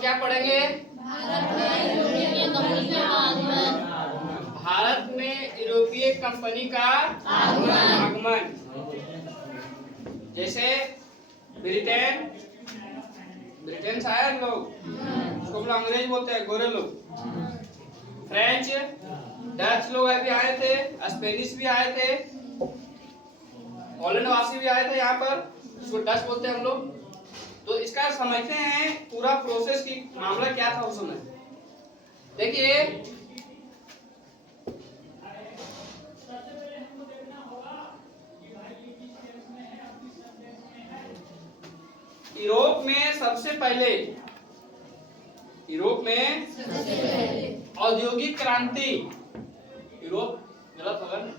लोग क्या पढ़ेंगे? भारत में यूरोपीय कंपनी का आगमन। जैसे ब्रिटेन से आए लोग, उसको हम लोग अंग्रेज बोलते हैं, गोरे लोग। फ्रेंच, डच लोग भी आए थे, स्पेनिश भी आए थे, हॉलैंड वासी भी आए थे यहाँ पर, उसको डच बोलते हैं हम लोग। तो इसका समझते हैं पूरा प्रोसेस की मामला क्या था उस समय। देखिए यूरोप में सबसे पहले औद्योगिक क्रांति, यूरोप गलत होगा ना,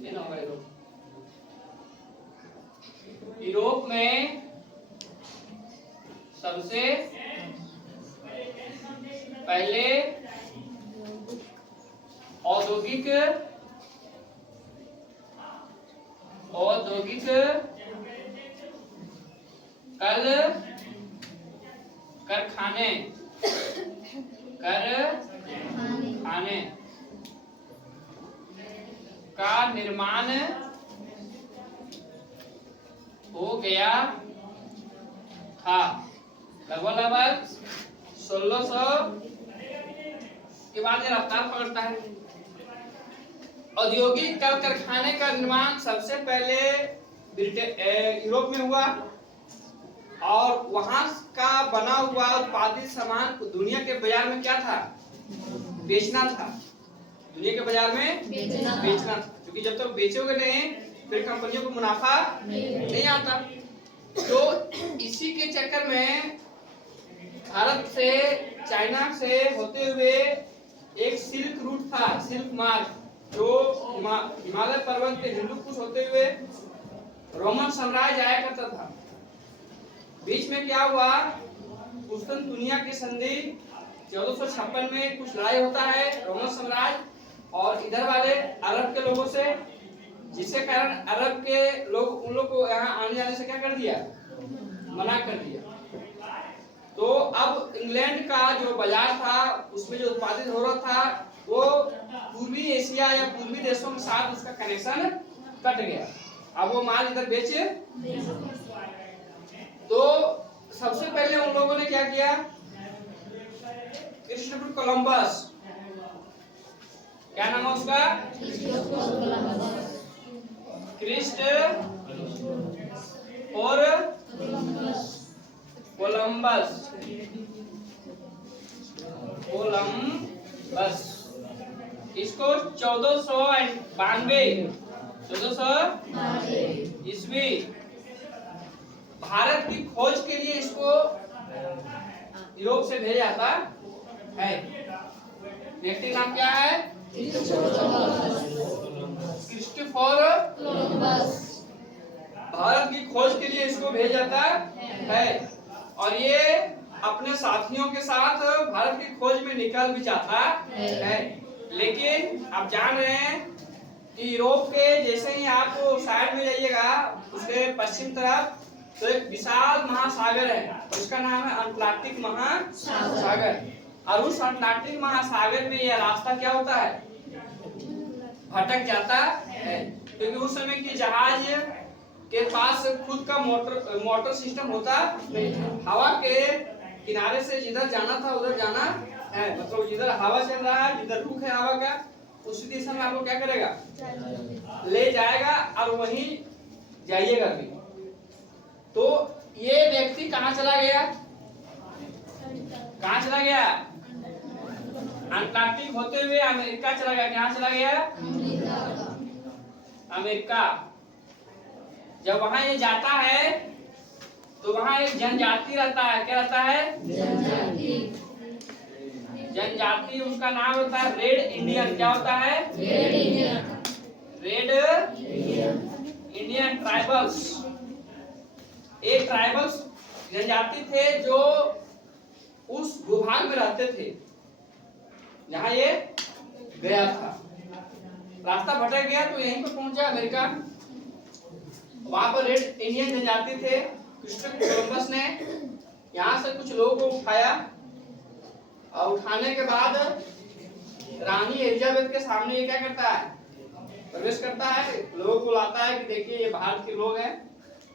ये ना होगा। यूरोप में सबसे पहले औद्योगिक कारखाने का निर्माण हो गया था। लगभग 1600 के बाद ये रफ्तार पकड़ता है। औद्योगिक कल कारखाने का निर्माण सबसे पहले यूरोप में हुआ और वहां का बना हुआ उत्पादित सामान दुनिया के बाजार में क्या था? बेचना था। दुनिया के बाजार में बेचना था, क्योंकि जब तक बेचोगे नहीं फिर कंपनियों को मुनाफा नहीं आता। तो इसी के चक्कर में भारत से चाइना से होते हुए एक सिल्क रूट था, सिल्क मार्ग, जो हिमालय पर्वत के हिंदू कुश होते हुए रोमन साम्राज्य आया करता था। बीच में क्या हुआ? कुस्तुनतुनिया की संधि 1456 में कुछ लड़ाई होता है रोमन साम्राज्य और इधर वाले अरब के लोगों से, जिसके कारण अरब के लोग उन लोग को यहाँ आने जाने से क्या कर दिया? मना कर दिया। तो अब इंग्लैंड का जो बाजार था उसमें जो उत्पादित हो रहा था वो पूर्वी एशिया या पूर्वी देशों के साथ उसका कनेक्शन कट गया। अब वो माल इधर बेचे। तो सबसे पहले उन लोगों ने क्या किया? क्रिस्टोफर कोलंबस, क्या नाम है उसका? क्रिस्टोफर कोलंबस इसको 1492 ईस्वी भारत की खोज के लिए इसको यूरोप से भेजा जाता है। व्यक्ति नाम क्या है? Christopher Columbus. भारत की खोज के लिए इसको भेजा जाता है और ये अपने साथियों के साथ भारत की खोज में निकल भी जाता है। लेकिन आप जान रहे हैं कि यूरोप के जैसे ही आप साइड में जाइएगा उसके पश्चिम तरफ तो एक विशाल महासागर है, उसका नाम है अटलांटिक महासागर। और उस अटलांटिक महासागर में यह रास्ता क्या होता है? भटक जाता है, क्योंकि उस समय की जहाज के पास खुद का मोटर सिस्टम होता नहीं था। हवा के किनारे से जिधर जाना था उधर जाना है, मतलब जिधर हवा चल रहा है, जिधर रुख है हवा का, उसी दिशा में आपको क्या करेगा? ले जाएगा और वहीं जाइएगा भी। तो ये व्यक्ति कहाँ चला गया? अंटार्कटिक होते हुए अमेरिका चला गया। कहाँ चला गया? अमेरिका। जब वहां ये जाता है तो वहां एक जनजाति रहता है। क्या रहता है? जनजाति। उसका नाम होता है रेड इंडियन। क्या होता है? Red Indian tribals. एक ट्राइबल्स जनजाति थे जो उस भूभाग में रहते थे जहां ये गया था। रास्ता भटक गया तो यहीं पर पहुंचा अमेरिका। वहां पर रेड इंडियन जनजाति थे। क्रिस्टोफर कोलंबस ने यहाँ से कुछ लोगों को उठाया और उठाने के बाद रानी एलिजाबेथ के सामने ये क्या करता है, प्रवेश करता है, लोगों को लाता है कि देखिए ये भारत के लोग हैं।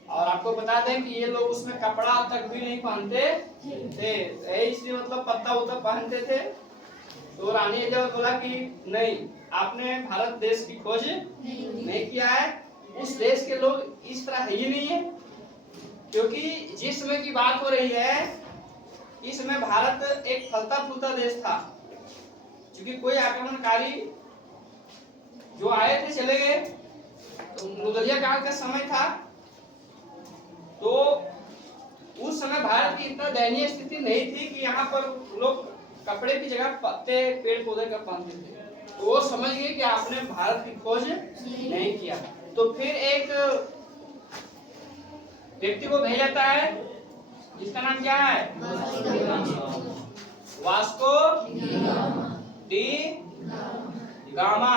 और आपको बता दें कि ये लोग उसमें कपड़ा तक भी नहीं पहनते थे, इसलिए मतलब पत्ता उत्ता पहनते थे। तो रानी एलिजाबेथ बोला कि नहीं, आपने भारत देश की खोज नहीं किया है, उस देश के लोग इस तरह है ही नहीं है। क्योंकि जिस समय की बात हो रही है इस समय भारत एक फलता फूलता देश था, क्योंकि कोई आक्रमणकारी जो आए थे चले गए। तो मुगलिया काल का समय था, तो उस समय भारत की इतना दयनीय स्थिति नहीं थी कि यहाँ पर लोग कपड़े की जगह पत्ते पेड़ पौधे का पहनते थे। तो वो समझ गए कि आपने भारत की खोज नहीं किया। तो फिर एक व्यक्ति को भेजा जाता है जिसका नाम क्या है, वास्को डी गामा।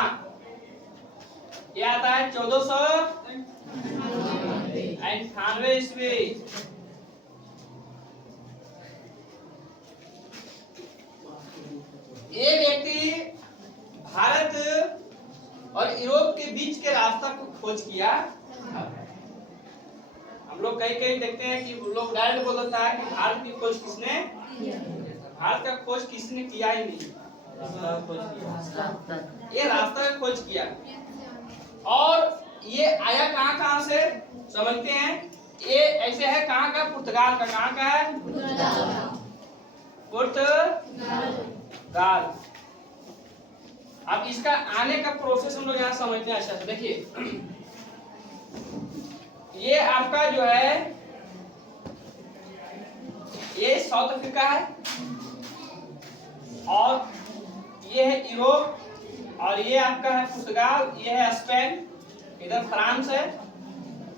ये आता है 1498 ईस्वी। ये व्यक्ति भारत और यूरोप के बीच के रास्ता को खोज किया। हम लोग कहीं कहीं देखते हैं कि लोग डायरेक्ट बोल देता है कि भारत की खोज किसने, भारत का खोज किसने किया ही नहीं, ये रास्ता का खोज किया। और ये आया कहाँ से समझते हैं, ये ऐसे है कहाँ का, पुर्तगाल का। कहाँ का है, पुर्तगाल। अब इसका आने का प्रोसेस हम लोग यहाँ समझते हैं अच्छा से। देखिए ये आपका जो है ये साउथ अफ्रीका है, और ये है यूरोप, और ये आपका है पुर्तगाल, ये है स्पेन, इधर फ्रांस है,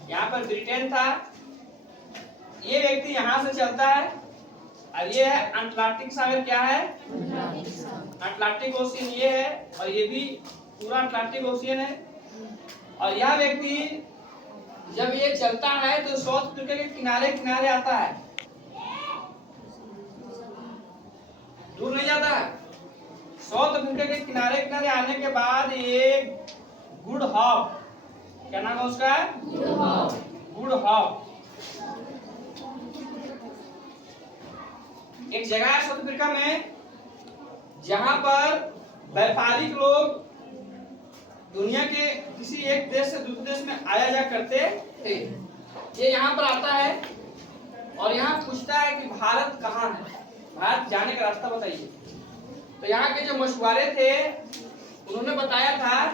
यहाँ पर ब्रिटेन था। ये व्यक्ति यहाँ से चलता है, और ये है अटलांटिक सागर। क्या है, अटलांटिक ओशियन ये है, और ये भी पूरा अटलांटिक ओशियन है। और यह व्यक्ति जब ये चलता है तो साउथ अफ्रीका के किनारे किनारे आता है, दूर नहीं जाता है। साउथ अफ्रीका के किनारे किनारे आने के बाद ये गुड हॉप, क्या नाम है उसका, गुड हॉप एक जगह है साउथ अफ्रीका में जहां पर व्यापारिक लोग दुनिया के किसी एक देश से दूसरे देश में आया जा करते थे। ये यहाँ पर आता है और यहाँ पूछता है कि भारत कहाँ है, भारत जाने का रास्ता बताइए। तो यहाँ के जो मछुआरे थे उन्होंने बताया था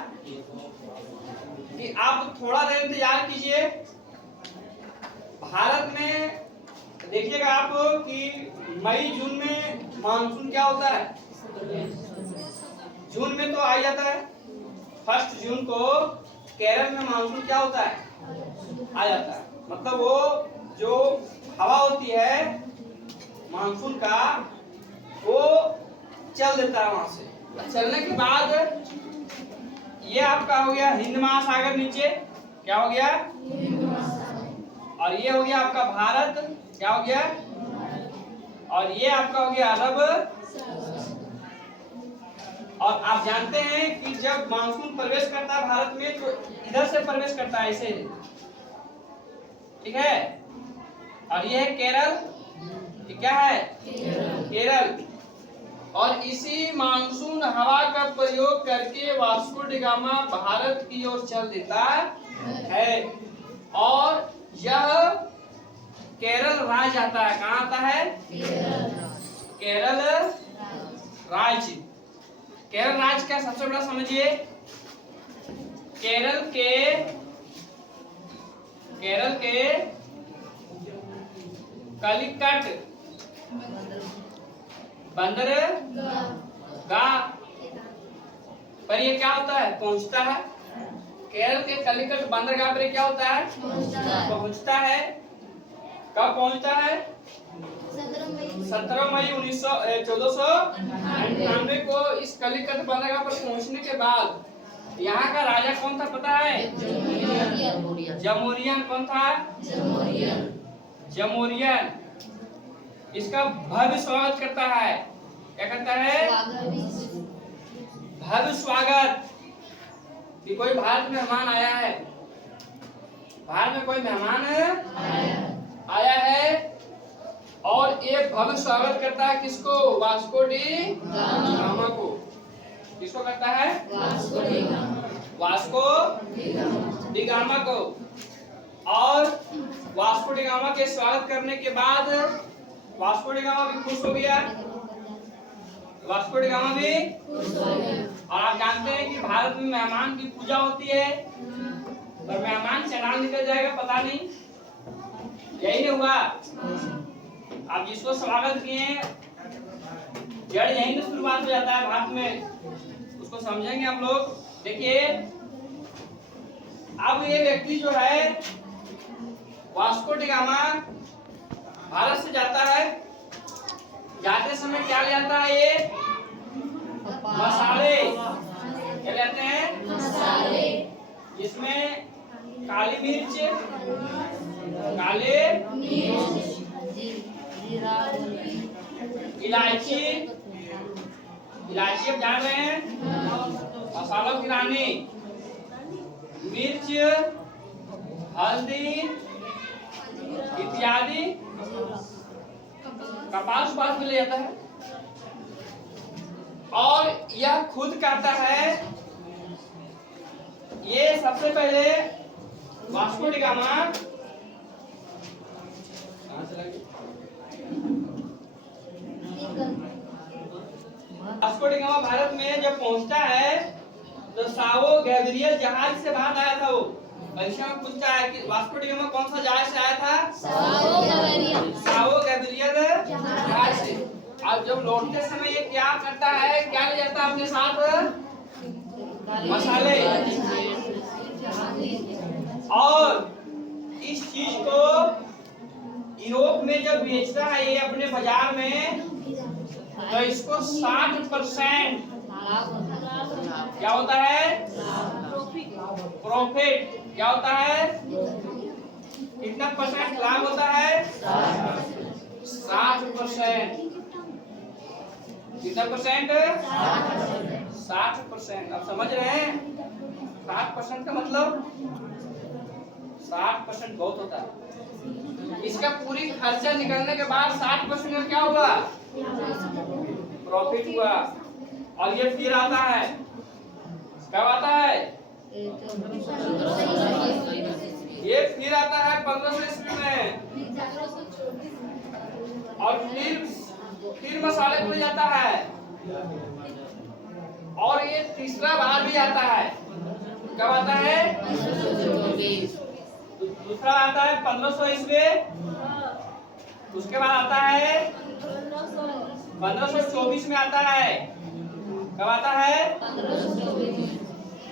कि आप थोड़ा देर इंतजार कीजिए, भारत में देखिएगा आप कि मई जून में मानसून क्या होता है, जून में तो आ जाता है। 1 जून को केरल में मानसून क्या होता है, आ जाता है। मतलब वो जो हवा होती है मानसून का वो चल देता है वहां से। चलने के बाद ये आपका हो गया हिंद महासागर नीचे, क्या हो गया, और ये हो गया आपका भारत, क्या हो गया, और ये आपका हो गया अरब। और आप जानते हैं कि जब मानसून प्रवेश करता है भारत में तो इधर से प्रवेश करता है ऐसे, ठीक है। और ये है केरल, ये क्या है, केरल। और इसी मानसून हवा का प्रयोग करके वास्को डी गामा भारत की ओर चल देता है, और यह केरल राज्य आता है। कहाँ आता है, केरल राज्य। केरल राज्य का सबसे बड़ा समझिए, केरल के कलिकट बंदरगाह पर ये क्या होता है, पहुंचता है। केरल के कलिकट बंदरगाह पर क्या होता है, पहुंचता है। कब पहुंचता है, 17 मई 1498 को इस कलिकट बंदरगाह पर पहुंचने के बाद यहाँ का राजा कौन था पता है, जमोरियन। कौन था, जमोरियन। इसका भव्य स्वागत करता है। क्या करता है? भव्य स्वागत। कि कोई भारत में मेहमान आया है, भारत में कोई मेहमान आया है और एक भव्य स्वागत करता है। किसको? वास्को डी गामा को। किसको करता है? वास्को डी गामा को। और वास्को डी गामा के स्वागत करने के बाद वास्को डी गामा भी खुश हो गया। वास्को डी गामा भी खुश हो गया। और आप जानते हैं कि भारत में मेहमान की पूजा होती है और मेहमान चनाल निकल जाएगा पता नहीं। यही नहीं हुआ? आप जिसको स्वागत किए जड़ यहीं से शुरुआत हो जाता है भारत में, उसको समझेंगे हम लोग। देखिए अब ये व्यक्ति जो है वास्को डी गामा भारत से जाता है। जाते समय क्या ले जाता है? ये मसाले। क्या लेते हैं? मसाले। जिसमें काली मिर्च, काले इलायची, इलायची आप जान रहे हैं, मसालों की रानी, मिर्च, हल्दी इत्यादि। कपास पास भी ले जाता है। और यह खुद कहता है, ये सबसे पहले Vasco D gamma Vasco D gamma Bharat में जब पहुंचता है तो साओ गैब्रियल जहाज से बाहर आया था। वो परीक्षा में पूछता है कि वास्को डी गामा कौन सा जहाज से आया था? साओ गैब्रियल जहाज से। और जब लौटते समय ये क्या करता है? क्या ले जाता है अपने साथ? मसाले। और इस चीज को यूरोप में जब बेचता है ये अपने बाजार में, तो इसको 60% क्या होता है? प्रॉफिट। क्या होता है? कितना परसेंट लाभ होता है? 60%। कितना परसेंट? 60%। आप समझ रहे हैं? 60% का मतलब 60% बहुत होता है। इसका पूरी खर्चा निकलने के बाद 60% में क्या हुआ? प्रॉफिट हुआ। और ये फिर आता है, कब आता है? ये फिर आता है 1500 ईस्वी में। और फिर मसाले को ले जाता है। और ये तीसरा बार भी आता है। कब आता है? दूसरा आता है 1500 ईस्वी। उसके बाद आता है 1524 में आता है। कब आता है? 1524।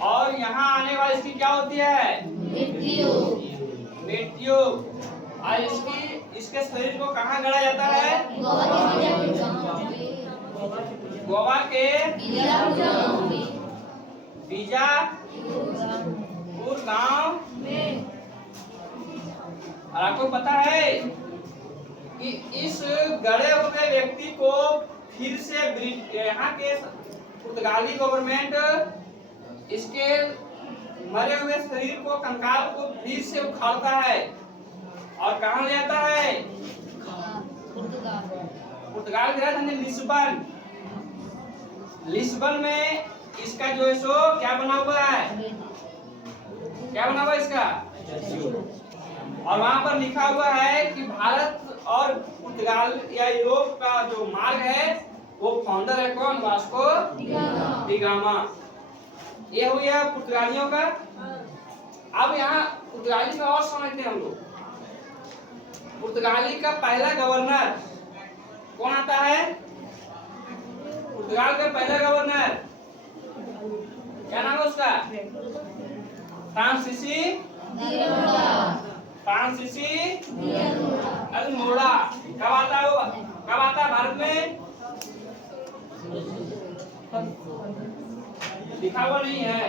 और यहाँ आने वाली इसकी क्या होती है? मृत्यु। और इसके शरीर को कहाँ गड़ा जाता है? गोवा के बीजापुर गांव में। और आपको पता है कि इस गड़े हुए व्यक्ति को फिर से यहाँ के पुर्तगाली गवर्नमेंट इसके मरे हुए शरीर को, कंकाल को फिर से उखाड़ता है और कहाँ ले जाता है? पुर्तगाल की राजधानी लिस्बन। लिस्बन में इसका जो है सो क्या बना हुआ है? क्या बना हुआ इसका? और वहां पर लिखा हुआ है कि भारत और पुर्तगाल या यूरोप का जो मार्ग है वो फाउंडर है कौन? Vasco D gamma. ये हो गया पुर्तगालियों का। अब यहाँ पुर्तगाली में और समझते हैं हम लोग। पुर्तगाली का पहला गवर्नर कौन आता है? पुर्तगाल का पहला गवर्नर क्या नाम है उसका? फ्रांसीसी अल्मोड़ा। कब आता है वो? कब आता है भारत में? लिखा हुआ नहीं है।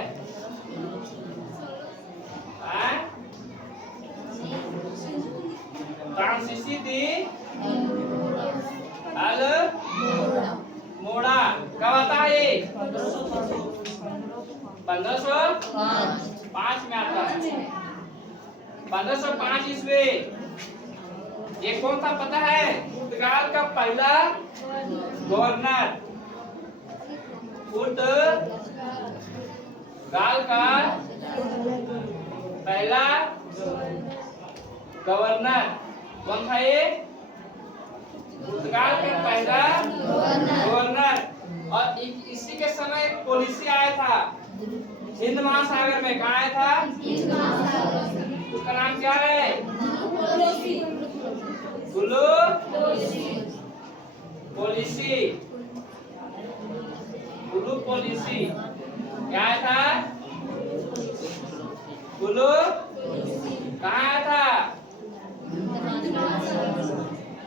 फ्रांसीसी दी अल्मोड़ा। कब आता है ये? 1505 में आता है। 1505 ईस्वी। ये कौन था पता है? पुर्तगाल का पहला गवर्नर। पुर्तगाल का पहला गवर्नर कौन था ये? पुर्तगाल का पहला गवर्नर। और इसी के समय एक पॉलिसी आया था हिंद महासागर में। कहाँ आया था? उसका नाम क्या है? गुलू पॉलिसी। गुलू पॉलिसी क्या आया था? गुलू कहाँ आया था?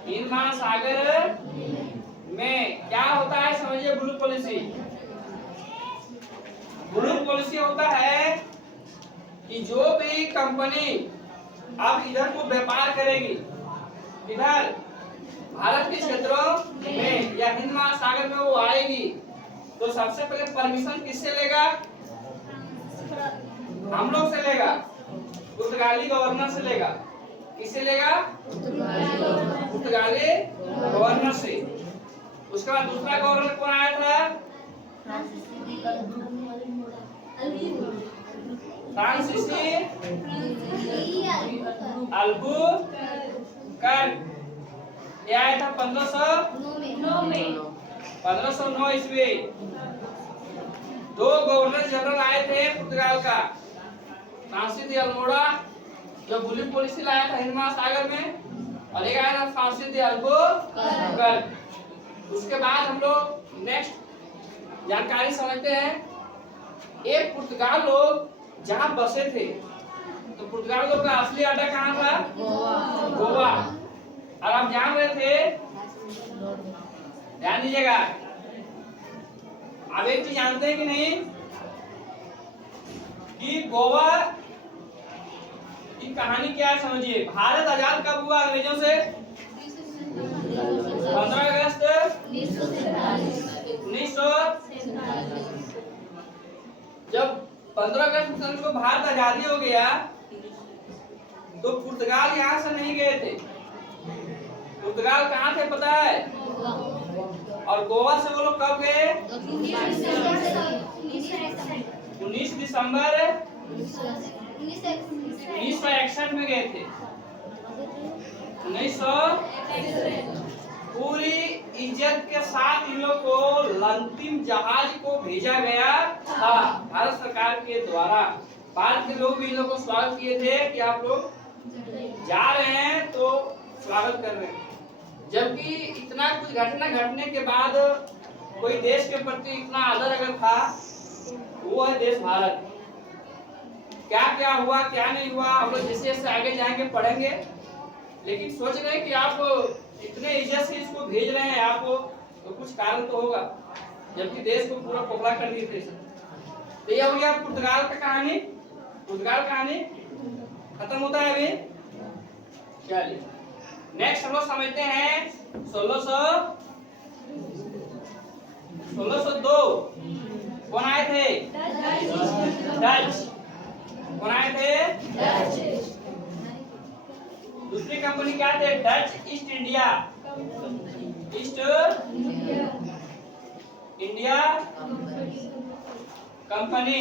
हिंद महासागर में। क्या होता है समझिए ब्लू पॉलिसी। ब्लू पॉलिसी होता है कि जो भी कंपनी अब इधर को व्यापार करेगी, इधर भारत के क्षेत्रों में या हिंद महासागर में वो आएगी, तो सबसे पहले परमिशन किससे लेगा? हम लोग से लेगा, पुर्तगाली गवर्नर से लेगा। किससे लेगा? पुर्तगाली गवर्नर से। उसके बाद दूसरा गवर्नर कौन आया था? फ्रांसीसी अल्बुकर्क। ये आया था 1509 ईस्वी। दो गवर्नर जनरल आए थे पुर्तगाल का, फ्रांसीसी अल्मोड़ा जो ब्लू पॉलिसी लाया था हिंद महासागर में, और एक आया था फ्रांसीसी अल्बुकर्क। उसके बाद हम लोग नेक्स्ट जानकारी समझते हैं। एक पुर्तगाल लोग जहाँ बसे थे, तो पुर्तगाल लोग का असली अड्डा कहाँ था? गोवा। और आप जान रहे थे, ध्यान दीजिएगा, आप एक चीज जानते हैं कि नहीं कि गोवा की कहानी क्या है समझिए। भारत आजाद कब हुआ अंग्रेजों से? 15 अगस्त 1947। जब 15 अगस्त को भारत आजादी हो गया, तो पुर्तगाल यहाँ से नहीं गए थे। पुर्तगाल कहाँ थे पता है? और गोवा से वो लोग कब गए? 19 दिसंबर 1961 में गए थे। 1961। पूरी इज्जत के साथ इन लोग को अंतिम जहाज को भेजा गया था भारत सरकार के द्वारा। भारत के लोग भी इन लोग को स्वागत किए थे कि आप लोग जा रहे हैं तो स्वागत कर रहे हैं। जबकि इतना कुछ घटना घटने के बाद कोई देश के प्रति इतना आदर अगर था, वो है देश भारत। क्या क्या हुआ क्या नहीं हुआ हम लोग जैसे जैसे आगे जाएंगे पढ़ेंगे, लेकिन सोच रहे हैं कि आप इतने इज्जत से इसको भेज रहे हैं आपको, तो कुछ कारण तो होगा, जबकि देश को पूरा पोखला कर दिए थे। तो ये हो गया पुर्तगाल का कहानी। पुर्तगाल कहानी खत्म होता है अभी। चलिए नेक्स्ट हम लोग समझते हैं 1602 कौन आए थे? डच। कौन आए थे? डच। दूसरी कंपनी क्या थे? Dutch east India. East India company.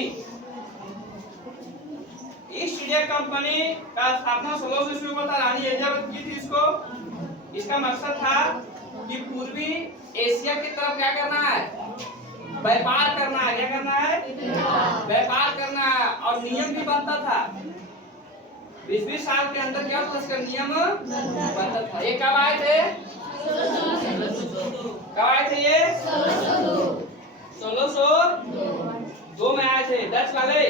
East India company का स्थापना 1600 ईस्वी में था। रानी एलिजाबेथ की थी इसको। इसका मकसद था कि पूर्वी एशिया की तरफ क्या करना है? व्यापार करना है। क्या करना है? व्यापार करना है। और नियम भी बनता था। 20-20 साल के अंदर क्या था इसका नियम बनता था। ये कब आए थे? कब आए थे ये? 1602 में आए थे डच वाले।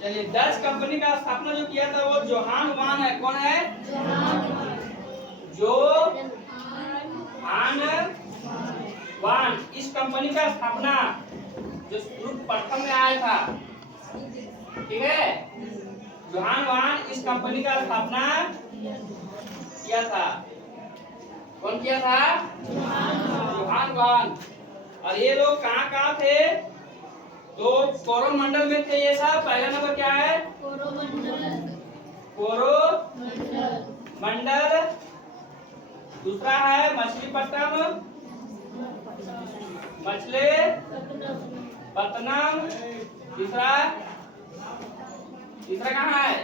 चलिए डच कंपनी का स्थापना जो किया था वो जोहान वान है। कौन है? जोहान वान। इस कंपनी का स्थापना जो प्रथम में आया था, ठीक है, जोहान वान इस कंपनी का स्थापना किया था। कौन किया था? जोहान वान। और ये लोग कहाँ कहाँ थे? तो कोरोमंडल में थे ये सब। पहला नंबर क्या है? कोरोमंडल। दूसरा है मछलीपट्टनम, मछलीपट्टनम। तीसरा तीसरा कहाँ है?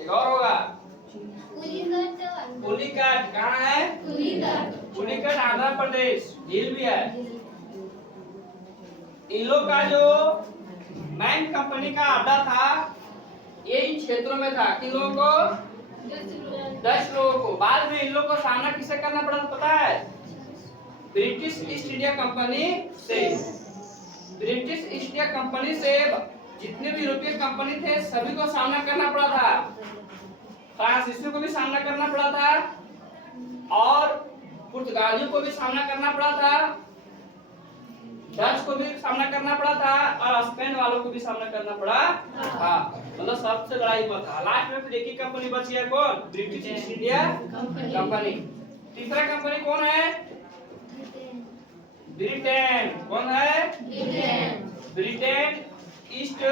एक और होगा, पुलिकट। कहाँ है? पुलिकट आंध्र प्रदेश, झील भी है। इन लोग का जो मैन कंपनी का अड्डा था ये इन क्षेत्रों में था। किन लोगों को? 10 लोगों को। बाद में इन लोगों को सामना किससे करना पड़ा था पता है? ब्रिटिश ईस्ट इंडिया कंपनी से। ब्रिटिश ईस्ट इंडिया कंपनी से जितने भी यूरोपीय कंपनी थे सभी को सामना करना पड़ा था। फ्रांसीसियों को भी सामना करना पड़ा था और पुर्तगालियों को भी सामना करना पड़ा था, डच को भी सामना करना पड़ा था और स्पेन वालों को भी सामना करना पड़ा था। मतलब सबसे लड़ाई हुआ था। लास्ट में फिर एक ही कंपनी बची है, कौन? British east India company. तीसरा कंपनी कौन है? ब्रिटेन। कौन है? Britain east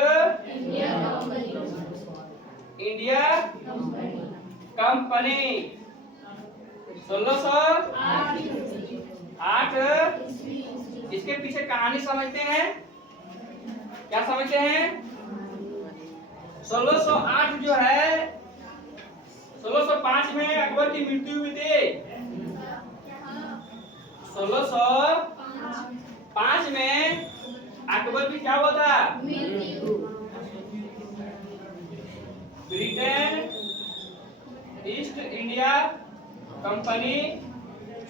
India company. 1608। इसके पीछे कहानी समझते हैं, क्या समझते हैं? 1608 जो है 1605 में अकबर की मृत्यु हुई थी। 1605 में अकबर की क्या हुआ था? ब्रिटेन ईस्ट इंडिया कंपनी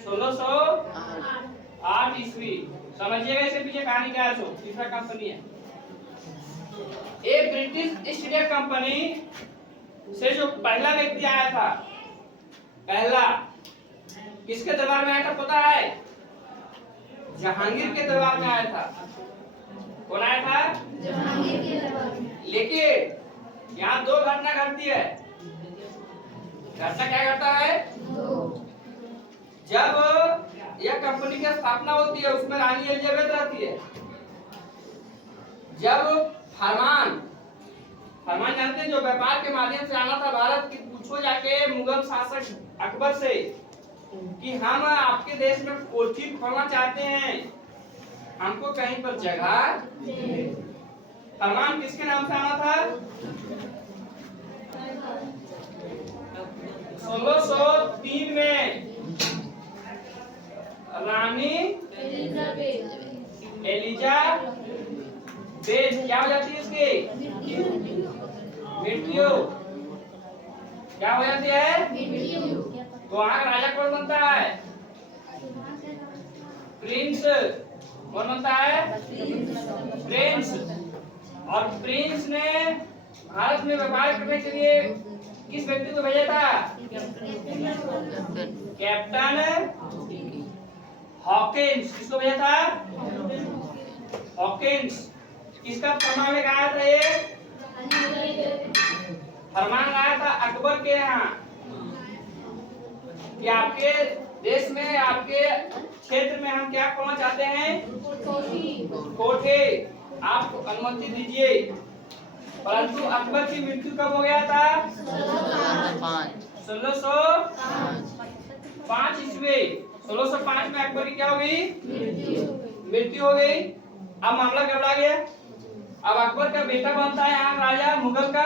1608 ईस्वी। समझिएगा इसके पीछे कहानी क्या है। सो तीसरा कंपनी है। एक ब्रिटिश ईस्ट इंडिया कंपनी से जो पहला व्यक्ति आया था, पहला किसके दरबार में आया था पता है? जहांगीर के दरबार में आया था। कौन आया था? जहांगीर के दरबार में। लेकिन यहाँ दो घटना घटती है। घटना क्या घटता है? जब यह कंपनी की स्थापना होती है उसमें रानी एलिजाबेथ रहती है। जब फरमान जानते हैं, जो व्यापार के माध्यम से आना था भारत की, पूछो जाके मुगल शासक अकबर से कि हम आपके देश में कोठी खोलना चाहते हैं, हमको कहीं पर जगह। फरमान किसके नाम से आना था? 1603 में रानी एलिजाबेथ क्या हो जाती है? इसकी मृत्यु। क्या हो जाती है? तो वहां राजा कौन बनता है? प्रिंस। कौन बनता है? प्रिंस। और प्रिंस ने भारत में व्यापार करने के लिए किस व्यक्ति को भेजा था? Captain Hawkins. किसको भेजा था? हॉकिंस। किसका फरमान लेकर आया था? ये फरमान लाया था अकबर के यहाँ कि आपके देश में, आपके क्षेत्र में हम क्या खोलना चाहते हैं? कोठी। आप अनुमति दीजिए। परंतु अकबर की मृत्यु कब हो गया था? 1605 ईस्वी। 1605 में अकबर की क्या हो गई? मृत्यु हो गई। अब मामला गड़बड़ा गया। अब अकबर का बेटा बनता है यहाँ राजा मुगल का।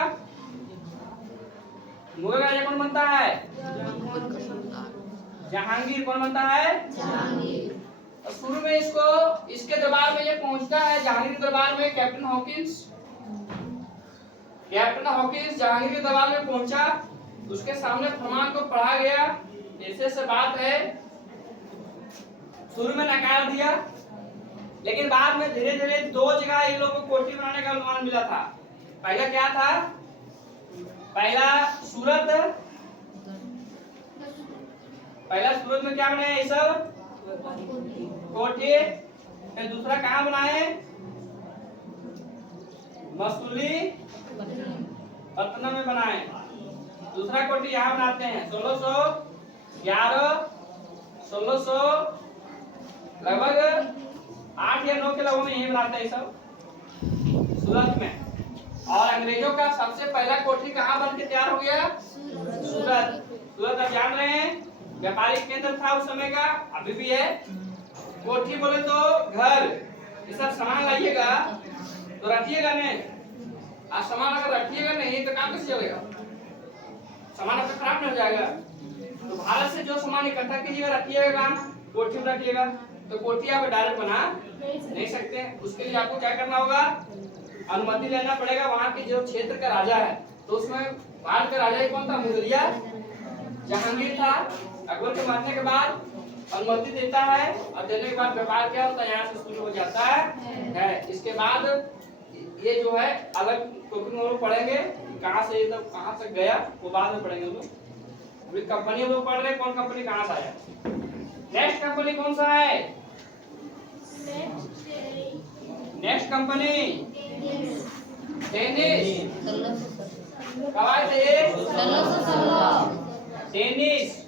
मुगल राजा कौन बनता है? जहांगीर। कौन बनता है? जहांगीर। शुरू में इसके दरबार में ये पहुंचता है, जहांगीर के दरबार में कैप्टन हॉकिंस जहांगीर के दरबार में पहुंचा। उसके सामने फरमान को पढ़ा गया, ऐसे बात है। शुरू में नकार दिया, लेकिन बाद में धीरे धीरे दो जगह इन लोगों को कोठी बनाने का अनुमान मिला था। पहला क्या था? पहला सूरत में क्या बनाया ये सब? कोठी। फिर दूसरा कहाँ बनाए? मसूली पटना में बनाए। दूसरा कोटि यहाँ बनाते हैं 1611, 1600 लगभग 8 या 9 के लगभग में यही बनाते हैं सब सूरत में। और अंग्रेजों का सबसे पहला कोठी कहाँ बन के तैयार हो गया? सूरत। सूरत आप जान रहे हैं व्यापारिक केंद्र था उस समय का, अभी भी है। कोठी बोले तो घर, ये सब सामान लाइएगा तो रखिएगा नहीं, आज सामान अगर रखिएगा नहीं तो काम कैसे चलेगा? सामान आपका खराब नहीं हो जाएगा। तो भारत से जो सामान इकट्ठा कीजिएगा रखिएगा काम, कोठी में रखिएगा। तो कोठी आप डायरेक्ट बना नहीं सकते, उसके लिए आपको क्या करना होगा? अनुमति लेना पड़ेगा वहां के जो क्षेत्र का राजा है। तो उसमें भारत का राजा कौन था? मुगलिया जहांगीर था। अकबर के मरने के बाद अनुमति देता है और देने के बाद व्यापार क्या होता है? यहाँ से शुरू हो जाता है। इसके बाद ये जो है अलग टॉपिक में लोग पढ़ेंगे कहाँ से ये सब कहाँ तक गया, वो बाद में पढ़ेंगे लोग। अभी कंपनी हम लोग पढ़ रहे हैं, कौन कंपनी कहाँ से आया। नेक्स्ट कंपनी कौन सा है? Next company Danish. कब आए थे? 1616। डेनिश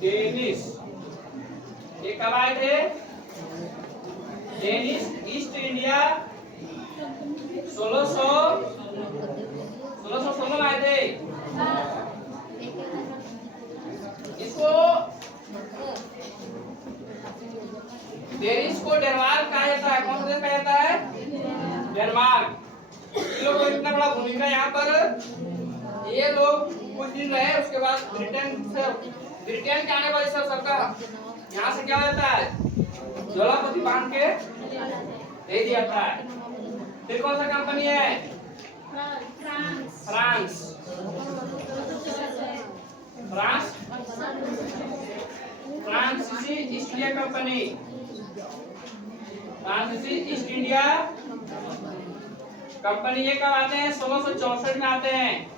डेनिश ये कब आए थे? डेनिश ईस्ट इंडिया 1616 में आए थे। इसको डेनिश को डेनमार्क कहा जाता है। कौन सा देश कहा जाता है? डेनमार्क। इन लोगों को इतना बड़ा भूमिका यहाँ पर, ये लोग कुछ दिन रहे, उसके बाद ब्रिटेन के आने वाले सबका यहाँ से क्या हो जाता है? ज्वालामुखी बांध के दे दिया जाता है। फिर कौन सा कंपनी है? फ्रांस। फ्रांसीसी ईस्ट इंडिया कंपनी। फ्रांसीसी ईस्ट इंडिया कंपनी ये कब आते हैं? 1664 में आते हैं।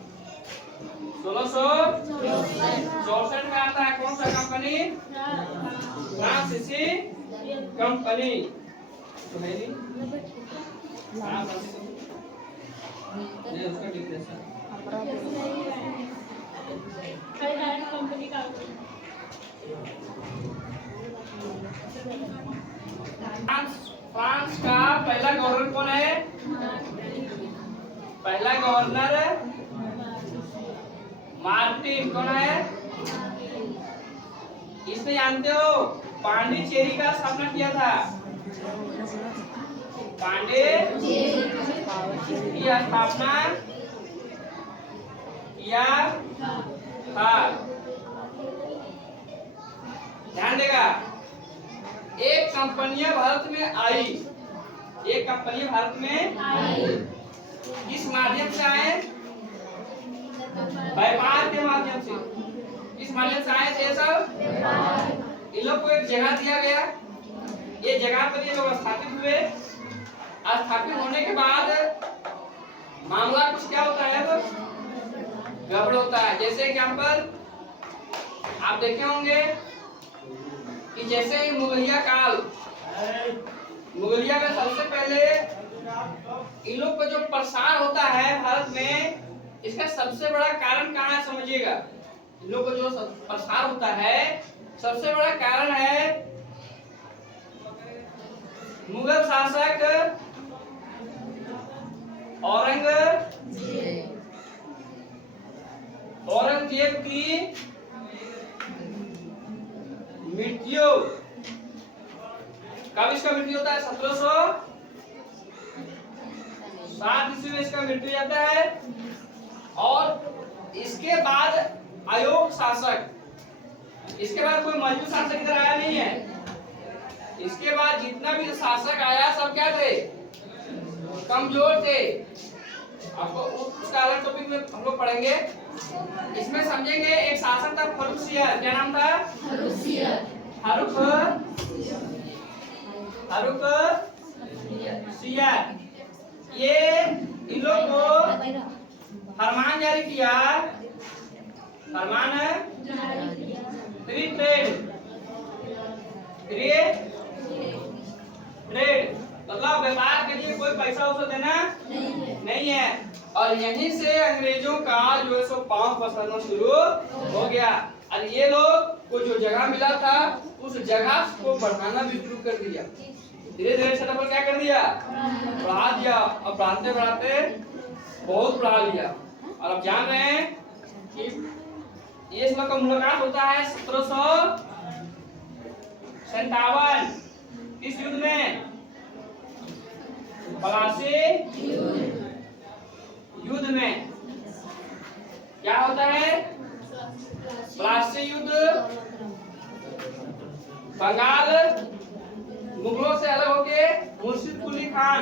1664 में आता है। कौन सा कंपनी? फ्रांसीसी कंपनी। उसका डिक्टेशन फ्रांस का पहला गवर्नर कौन है? पहला गवर्नर मार्टिन। कौन है? इसने जानते हो पांडिचेरी का स्थापना किया था। पांडिचेरी की स्थापना किया था। ध्यान देगा, एक कंपनियां भारत में आई, एक कंपनी भारत में आई। किस माध्यम से आए? व्यापार के माध्यम से। किस माध्यम से आए थे सब? इन लोग को एक जगह दिया गया, ये जगह पर ये लोग स्थापित हुए। स्थापित होने के बाद मामला कुछ क्या होता है? गड़बड़ होता है। जैसे कि यहाँ पर आप देखे होंगे कि जैसे ही मुगलिया काल, मुगलिया का सबसे पहले इन लोग का जो प्रसार होता है भारत में, इसका सबसे बड़ा कारण कहाँ है समझिएगा। इन लोग का जो प्रसार होता है सबसे बड़ा कारण है मुगल शासक औरंगजेब की मृत्यु। कब इसका मृत्यु होता है? 1707 ईस्वी में इसका मृत्यु जाता है। और इसके बाद अयोग शासक, इसके बाद कोई मजबूत शासक इधर आया नहीं है। इसके बाद जितना भी शासक आया सब क्या थे? कमजोर थे। आपको उसका अलग टॉपिक में हम लोग पढ़ेंगे। इसमें समझेंगे एक शासक था फर्रुखसियर। क्या नाम था? फर्रुखसियर। ये इन लोग को फरमान जारी किया। फरमान फ्री ट्रेड मतलब व्यापार के लिए कोई पैसा उसे देना नहीं है। और यहीं से अंग्रेजों का जो है सो पांव पसरना शुरू हो गया। और ये लोग को जो जगह मिला था उस जगह को बढ़ाना भी शुरू कर दिया। धीरे धीरे क्षेत्रफल क्या कर दिया, बढ़ा दिया। अब बढ़ाते बढ़ाते बहुत बढ़ा लिया। और अब जान रहे हैं कि ये इसमें का मुलाकात होता है 1757 इस युद्ध में, प्लासी युद्ध में। क्या होता है प्लासी युद्ध? बंगाल मुगलों से अलग होके मुर्शिद कुली खान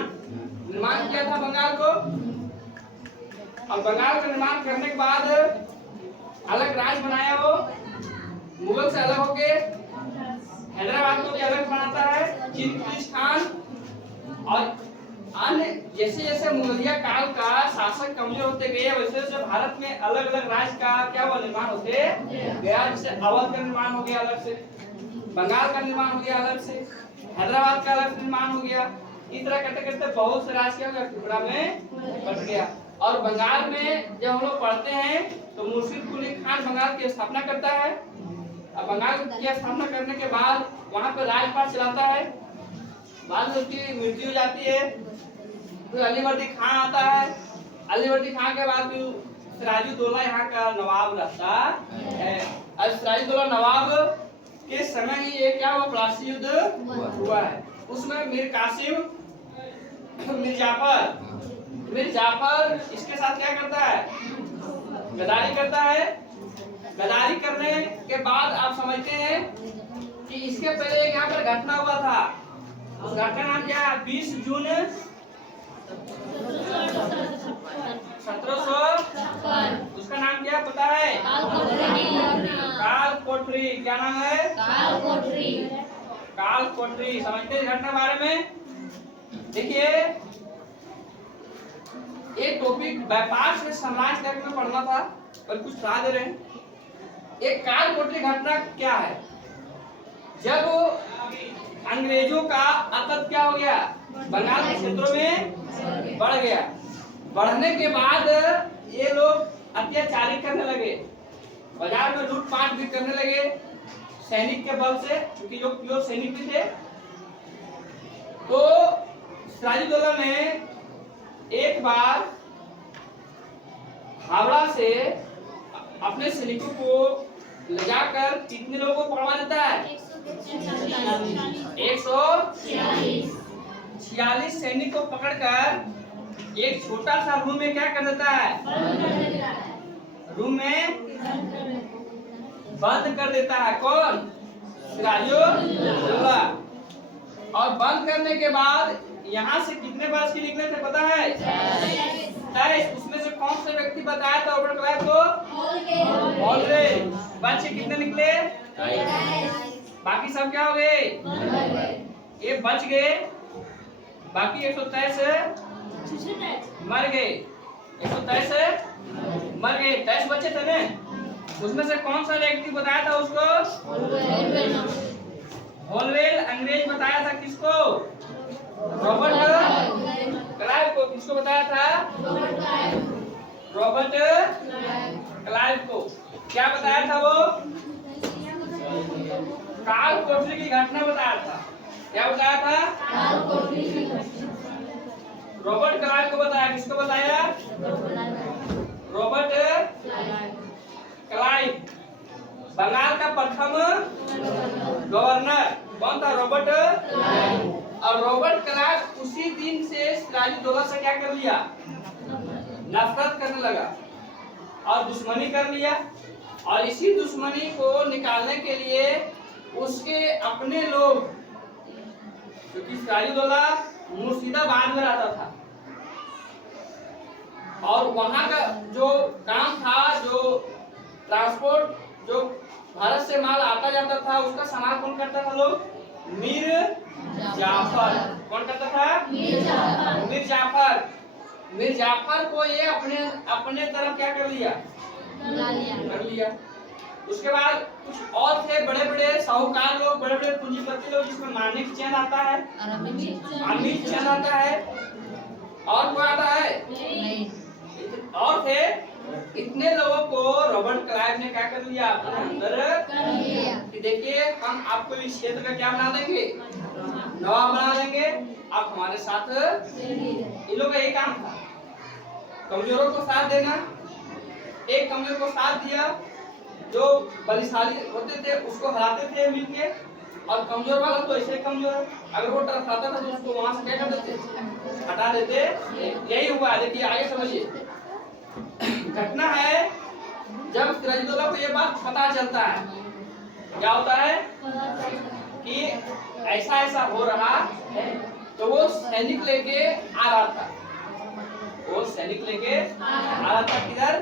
निर्माण किया था बंगाल को। और बंगाल का निर्माण करने के बाद अलग राज्य बनाया वो, मुगल से अलग होके हैदराबाद को भी अलग बनाता है चिंगिस खान। और अन्य जैसे जैसे मुगलिया काल का शासक कमजोर होते गए वैसे वैसे भारत में अलग अलग राज्य का क्या हुआ निर्माण होते गया। जैसे अवध का निर्माण हो गया अलग से, बंगाल का निर्माण हो गया अलग से, हैदराबाद का अलग निर्माण हो गया। इस तरह करते करते बहुत से राज्य क्या हो गया, टुकड़ा में बट गया। और बंगाल में जब हम लोग पढ़ते हैं तो मुर्शिद कुली खान बंगाल की स्थापना करता है। अब बंगाल की स्थापना करने के बाद वहां पर राजपाट चलाता है। बाद में उसकी मृत्यु हो जाती है। फिर अलीवर्दी खान आता है। अलीवर्दी खान के बाद फिर सिराजुद्दौला यहाँ का नवाब रहता है। और सिराजुद्दौला नवाब के समय ही ये क्या हुआ, प्लासी युद्ध हुआ है। उसमें मीर कासिम मीर जाफर इसके साथ क्या करता है, गद्दारी करता है। गद्दारी करने के बाद आप समझते हैं कि इसके पहले एक यहाँ पर घटना हुआ था। उस घटना का नाम क्या है, 20 जून 1756। उसका नाम क्या पता है, काल कोठरी। क्या नाम है, काल कोठरी। समझते हैं घटना बारे में? देखिए एक टॉपिक व्यापार से समाज तक में पढ़ना था और कुछ बता दे रहे हैं। एक काल कोठरी घटना क्या है, जब अंग्रेजों का आतंक क्या हो गया, बंगाल के क्षेत्रों में बढ़ गया। बढ़ने के बाद ये लोग अत्याचारी करने लगे, बाजार में लूटपाट भी करने लगे सैनिक के बल से, क्योंकि जो प्योर सैनिक भी थे। तो सिराजुद्दौला ने एक बार हावड़ा से अपने सैनिकों को ले जाकर कितने लोगों को पकड़वा देता है, 146 सैनिक को पकड़कर एक छोटा सा रूम में क्या कर देता है, रूम में बंद कर देता है। कौन, सिराजुद्दौला। और बंद करने के बाद यहाँ से कितने बरस के निकले थे पता है, 23। उसमें से कौन सा व्यक्ति बताया था रॉबर्ट क्लाइव को, हॉलरे। बच्चे कितने निकले, बाकी सब क्या हो गए, ये बच गए। बाकी 123 मर गए, 123 मर गए। 23 बच्चे थे ना, उसमें से कौन सा व्यक्ति बताया था उसको, हॉलवेल। अंग्रेज बताया था किसको, रॉबर्ट क्लाइव को। किसको बताया था, रॉबर्ट क्लाइव को। क्या बताया था वो, काल कोठरी की घटना बताया था। क्या बताया था, रॉबर्ट क्लाइव को बताया। किसको बताया, रॉबर्ट क्लाइव। बंगाल का प्रथम गवर्नर कौन था, रॉबर्ट क्लाइव। और रॉबर्ट क्लाइव उसी दिन से सिराजुद्दौला से क्या कर लिया, नफरत करने लगा और दुश्मनी कर लिया। और इसी दुश्मनी को निकालने के लिए उसके अपने लोग, क्योंकि सिराजुद्दौला मुर्शिदाबाद में रहता था और वहां का जो काम था, जो ट्रांसपोर्ट, जो भारत से माल आता जाता था, उसका सामान कौन करता था लोग, मीर जाफर। कौन करता था, मीर जाफर। मीर जाफर को ये अपने तरफ क्या कर लिया, कर लिया। उसके बाद कुछ और थे बड़े बड़े साहूकार लोग, बड़े बड़े पूंजीपति लोग, जिसमें मानिक चंद आता है, अमित चंद आता है, और कोई आता है और थे। इतने लोगों को रॉबर्ट क्लाइव ने क्या कर लिया अपने अंदर कि देखिए हम आपको इस क्षेत्र का क्या बना देंगे, नवाब बना देंगे, आप हमारे साथ। इन लोगों का यही काम था, कमजोरों को साथ देना। एक कमजोर को साथ दिया, जो बलशाली होते थे उसको हराते थे मिलके, और कमजोर वाला तो ऐसे कमजोर, अगर वो तरफ आता था तो उसको वहां से क्या कर देते, हटा देते। यही हुआ। देखिए आगे समझिए, घटना है जब सिराजुद्दौला को ये बात पता चलता है, क्या होता है कि ऐसा ऐसा हो रहा है, तो वो सैनिक लेके आ रहा था। वो सैनिक लेके आ रहा था किधर,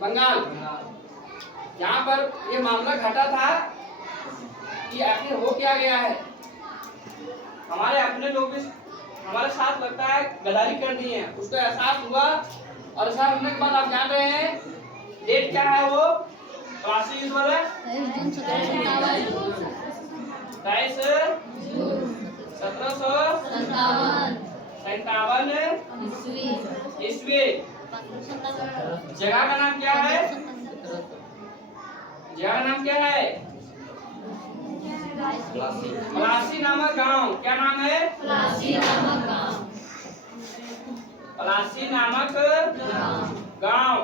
बंगाल, जहाँ पर ये मामला घटा था कि आखिर हो क्या गया है। हमारे अपने लोग भी हमारे साथ लगता है गद्दारी कर दिए हैं, उसको एहसास हुआ, और एहसास होने के बाद आप जान रहे हैं डेट क्या है, वो प्लासी युद्ध वाला 23/1757 ईस्वी। जगह का नाम क्या है, जगह का नाम क्या है, प्लासी नामक गांव। क्या नाम है, प्लासी नामक गांव। प्लासी नामक गांव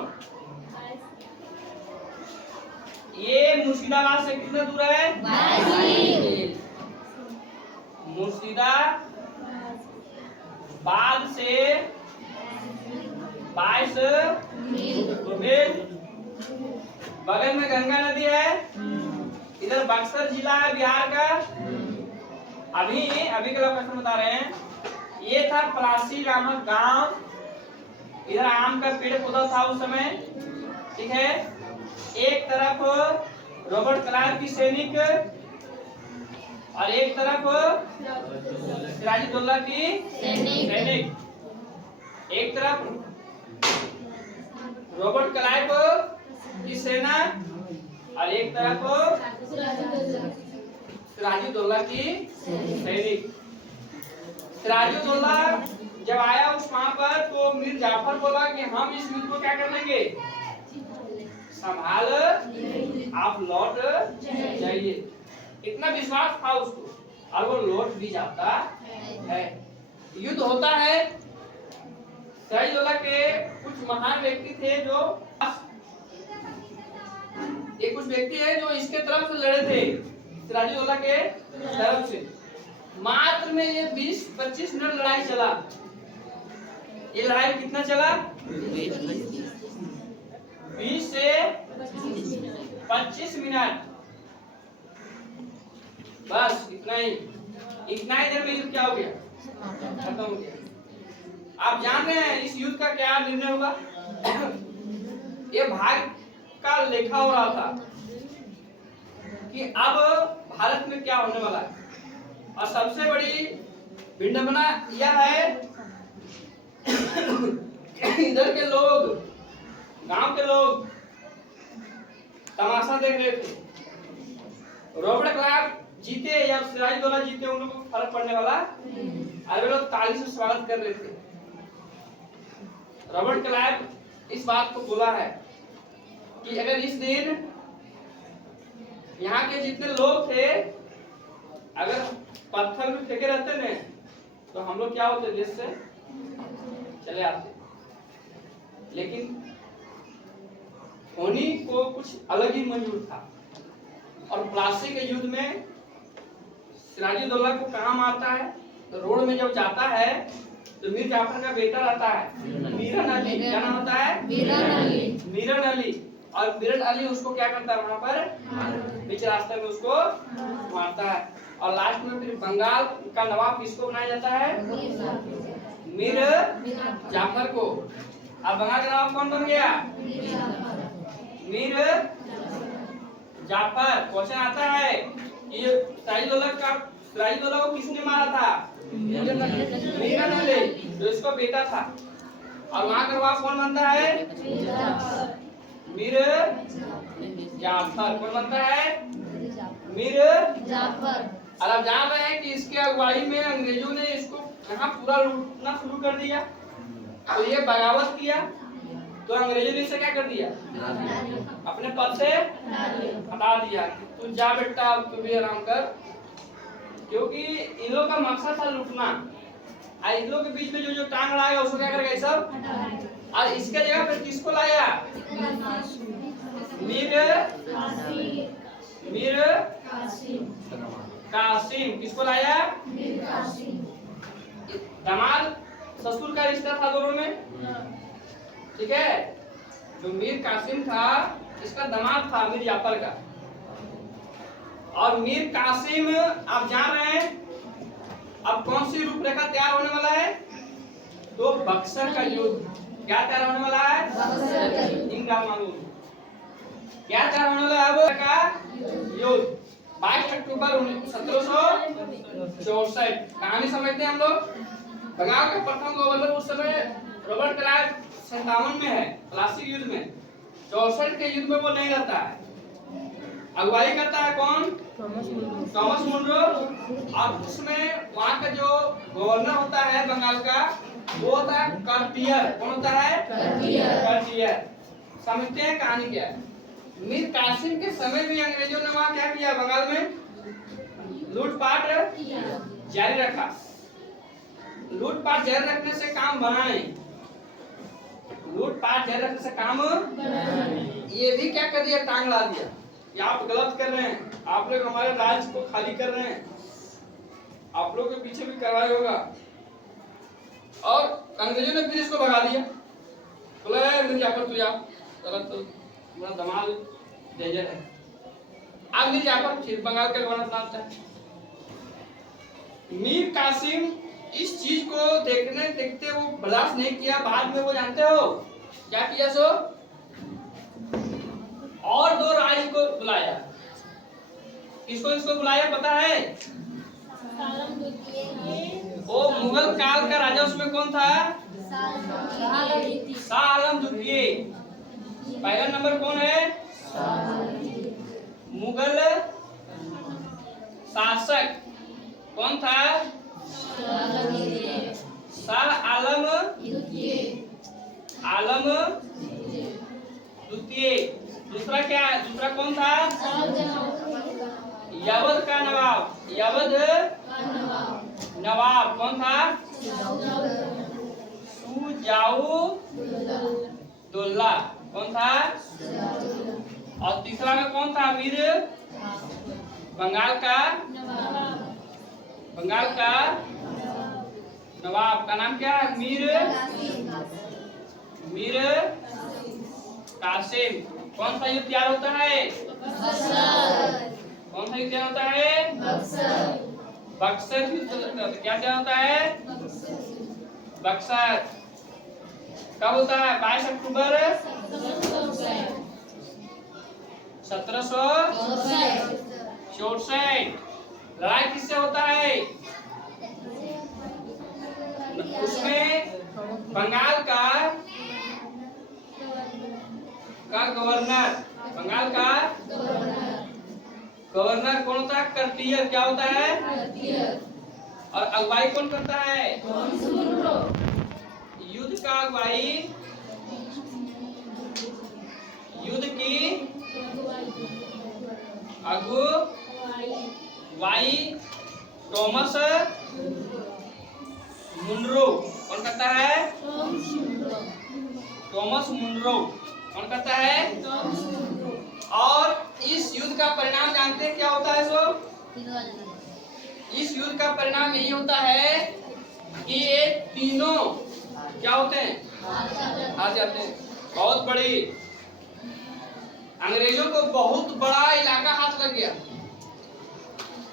ये मुर्शिदाबाद से कितना दूर है, 22 मील। मुर्शिदाबाद से 22 मील। बगल में गंगा नदी है, इधर बक्सर जिला है बिहार का। अभी का लोकेशन बता रहे हैं, ये था प्लासी नामक गांव। इधर आम का पेड़ पौधा था उस समय, ठीक है। एक तरफ रॉबर्ट क्लाइव की सैनिक और एक तरफ सिराजुद्दौला की सैनिक। एक तरफ रॉबर्ट क्लाइव की सेना और एक तरफ सिराजुद्दौला की सैनिक। सिराजुद्दौला जब आया उस वहां पर, तो मीर जाफर बोला कि हम इस युद्ध को क्या कर लेंगे, संभाल, आप लौट जाइए। इतना विश्वास था उसको, और वो लौट भी जाता है। युद्ध होता है। सिराजुद्दौला के कुछ महान व्यक्ति थे, जो एक कुछ व्यक्ति है जो इसके तरफ से लड़े थे, सिराजुद्दौला के तरफ से। मात्र में ये 20-25 मिनट लड़ाई चला। ये लड़ाई कितना चला, 20 से 25 मिनट, बस इतना ही। इतना ही देर में युद्ध क्या हो गया, खत्म हो गया। आप जान रहे हैं इस युद्ध का क्या निर्णय होगा। ये भाग्य का लेखा हो रहा था कि अब भारत में क्या होने वाला है। और सबसे बड़ी विडंबना यह है इधर के लोग, गांव के लोग तमाशा देख रहे थे। रॉबर्ट क्लाइव जीते या सिराजुद्दौला जीते, उन लोगों को फर्क पड़ने वाला, अरे लोग ताली से स्वागत कर रहे थे। रॉबर्ट क्लाइव इस बात को बोला है कि अगर इस दिन यहाँ के जितने लोग थे, अगर पत्थर में फेंके रहते ने, तो हम लोग क्या होते, देश से चले आते। लेकिन होनी को कुछ अलग ही मंजूर था। और प्लासी के युद्ध में सिराजुद्दौला को काम आता है, तो रोड में जब जाता है तो मीर जाफर का बेटा रहता है मीरन अली। क्या नाम होता है, मीरन अली। और मीरन अली उसको क्या करता है, वहां पर बीच रास्ते में उसको मारता है। और लास्ट में फिर बंगाल का नवाब किसको बनाया जाता है, मीर जाफर को। अब बंगाल का नवाब कौन बन गया, मीर जाफर। क्वेश्चन आता है कि सिराजुद्दौला को किसने मारा था, मीरन अली, जो इसको बेटा था। और वहां का नवाब कौन बनता है, मीर जाफर। कौन बनता है? मीर जाफर। और आप जान रहे हैं कि इसके अगुवाई में अंग्रेजों ने इसको यहाँ पूरा लूटना शुरू कर दिया। तो ये बगावत किया तो अंग्रेजों ने इसे क्या कर दिया? अपने पद से हटा दिया। तू जा बेटा, अब तू भी आराम कर, क्योंकि इन लोगों का मकसद था लूटना। इन लोगों के बीच में जो टांग लाएगा उसको क्या करेगा सब? और इसके जगह पर किसको लाया? मीर कासिम। किसको लाया? दामाद ससुर का रिश्ता था दोनों में, ठीक है। जो मीर कासिम था इसका दामाद था मीर जाफर का। और मीर कासिम आप जान रहे हैं अब कौन सी रूपरेखा तैयार होने वाला है? तो बक्सर का युद्ध। क्या तैयार होने वाला है? क्या तैयार होने वाला है? अब का युद्ध 22 अक्टूबर 1764। कहानी समझते हैं हम लोग। बंगाल का प्रथम गवर्नर उस समय रॉबर्ट क्लाइव 57 में है, प्लासी युद्ध में। 64 के युद्ध में वो नहीं रहता है, अगुवाई करता है कौन? Thomas Munro. और उसमें वहाँ का जो गवर्नर होता है बंगाल का वो होता है कार्टियर। कौन होता है? कार्टियर। समझते हैं कहानी क्या है। मीर कासिम के समय भी अंग्रेजों ने वहाँ क्या किया? बंगाल में लूटपाट जारी रखा। लूटपाट जारी रखने से काम बना नहीं। लूटपाट जारी रखने से काम ये भी क्या कर दिया? टांग ला दिया। ये आप गलत कर रहे हैं, आप लोग हमारे राज्य को खाली कर रहे हैं, आप लोग के पीछे भी कार्रवाई होगा। और अंग्रेजों ने फिर इसको भगा दिया। बोला मीर जाफर तू जा, गलत तो तुम्हारा दामाद डेंजर है। अब मीर जाफर फिर बंगाल का गवर्नर बनाता है। मीर कासिम इस चीज को देखते वो बर्दाश्त नहीं किया। बाद में वो जानते हो क्या किया? सो और 2 राज को बुलाया। किसको इसको बुलाया पता है? वो मुगल काल का राजा उसमें कौन था? शाह आलम द्वितीय। पहला नंबर कौन है? मुगल शासक कौन था? शाह आलम द्वितीय। दूसरा क्या? दूसरा कौन था? यवद का नवाब। यवद नवाब कौन था? सुजाउद्दौला। कौन था? और तीसरा में कौन था? मीर बंगाल का नवाब का नाम क्या है? मीर कासिम। कौन सा युद्ध तैयार होता है? कौन सा युद्ध तैयार होता है? बक्सर युद्ध। क्या तैयार होता है? बक्सर। कब होता है? 22 अक्टूबर 1764। लड़ाई किससे होता है? उसमें बंगाल का गवर्नर कौन होता है? कार्टियर। क्या होता है? और अगुवाई कौन करता है? युद्ध का अगुवाई, युद्ध की अगुवाई थॉमस मुनरो कौन करता है? थॉमस मुनरो कौन करता है? और इस युद्ध का परिणाम जानते हैं क्या होता है? इस युद्ध का परिणाम यही होता है कि ये तीनों क्या होते हैं? हार जाते हैं। बहुत बड़ी, अंग्रेजों को बहुत बड़ा इलाका हाथ लग गया।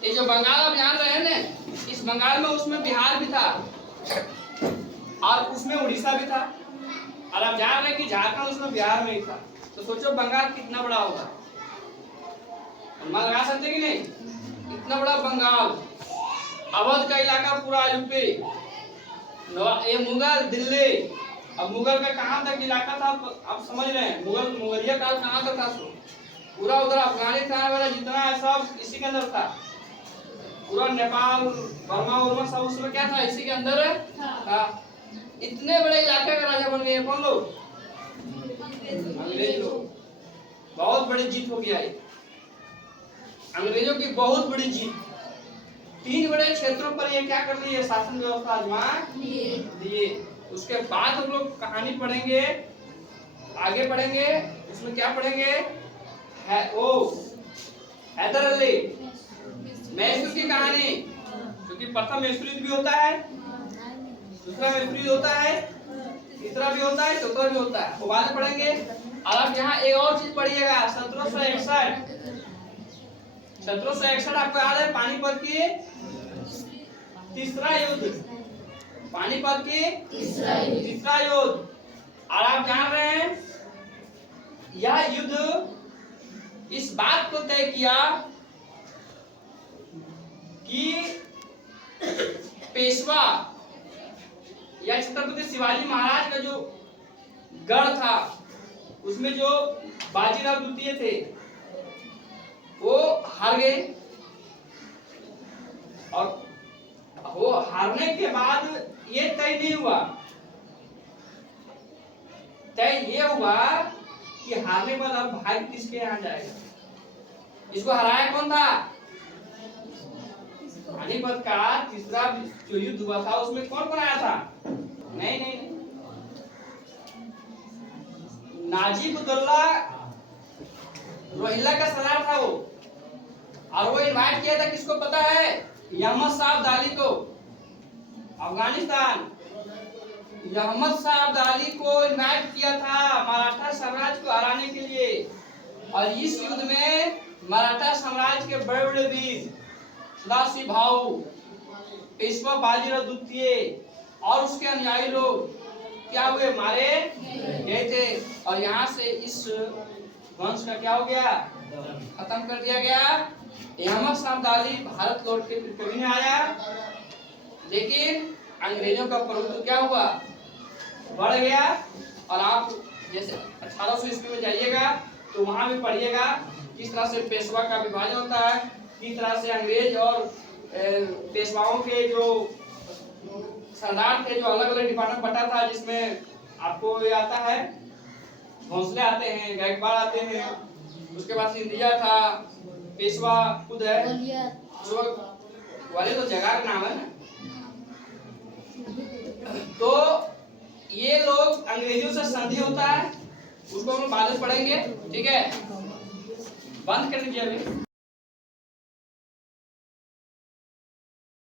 ये जो बंगाल आप जान रहे हैं ना, इस बंगाल में उसमें बिहार भी था और उसमें उड़ीसा भी था, और आप जान रहे हैं कि झारखंड उसमें बिहार में ही था। तो सोचो बंगाल कितना बड़ा होगा, अनुमान लगा सकते कि नहीं? इतना बड़ा बंगाल, अवध का इलाका पूरा यूपी, ये मुगल दिल्ली। अब मुगल का कहाँ तक इलाका था आप समझ रहे हैं? मुगलिया काल कहाँ तक था? पूरा उधर अफगानिस्तान वाला जितना है सब इसी के अंदर था। पूरा नेपाल बर्मा उर्मा सब उसमें क्या था, इसी के अंदर था। इतने बड़े इलाके का राजा बन गए कौन लोग, अंग्रेज लोग। बहुत बड़ी जीत हो गया ये, अंग्रेजों की बहुत बड़ी जीत। 3 बड़े क्षेत्रों पर ये क्या कर लिए, शासन व्यवस्था आजमा दिए। उसके बाद हम लोग कहानी पढ़ेंगे, आगे पढ़ेंगे। उसमें क्या पढ़ेंगे, है ओ हैदर अली मैसूर की कहानी, क्योंकि प्रथम मैसूर युद्ध भी होता है, दूसरा मैसूर युद्ध होता है, तीसरा भी होता है, चौथा भी होता है, वो बाद में पढ़ेंगे। और आप यहाँ एक और चीज पढ़िएगा, 1761 आपको याद है, पानीपत की तीसरा युद्ध, पानीपत की तीसरा युद्ध। और आप जान रहे हैं यह युद्ध इस बात को तय किया कि पेशवा या छत्रपति शिवाजी महाराज का जो गढ़ था, उसमें जो बाजीराव द्वितीय थे वो हार गए। और वो हारने के बाद ये तय नहीं हुआ, तय ये हुआ कि हारने के बाद अब भाई किसके यहाँ जाएगा। इसको हराया कौन था, पानीपत का तीसरा जो युद्ध हुआ था उसमें कौन कौन आया था, नहीं, नाजिब-उद-दौला रोहिल्ला का सरदार था वो। और वो इनवाइट किया था किसको पता है, अहमद शाह अब्दाली को, अफगानिस्तान। अहमद शाह अब्दाली को इनवाइट किया था मराठा साम्राज्य को हराने के लिए। और इस युद्ध में मराठा साम्राज्य के बड़े बड़े वीर सदाशिव भाऊ, पेशवा बाजीराव द्वितीय और उसके अनुयायी लोग क्या हुए, मारे गए थे। और यहाँ से इस वंश का क्या हो गया, खत्म कर दिया गया। अहमद शाह अब्दाली भारत लौट के फिर कभी नहीं आया, लेकिन अंग्रेजों का प्रभुत्व क्या हुआ, बढ़ गया। और आप जैसे 1800 ईस्वी में जाइएगा तो वहां भी पढ़िएगा किस तरह से पेशवा का विभाजन होता है, किस तरह से अंग्रेज और पेशवाओं के जो सरदार थे, जो अलग अलग डिपार्टमेंट बटा था, जिसमें आपको ये आता है भोंसले आते हैं, गायकवाड़ आते हैं, उसके बाद सिंधिया था, पेशवा खुद है, वाले तो जगह का नाम है ना। तो ये लोग अंग्रेजों से संधि होता है, उसको हम बाद में पढ़ेंगे, ठीक है। बंद कर दीजिए अभी।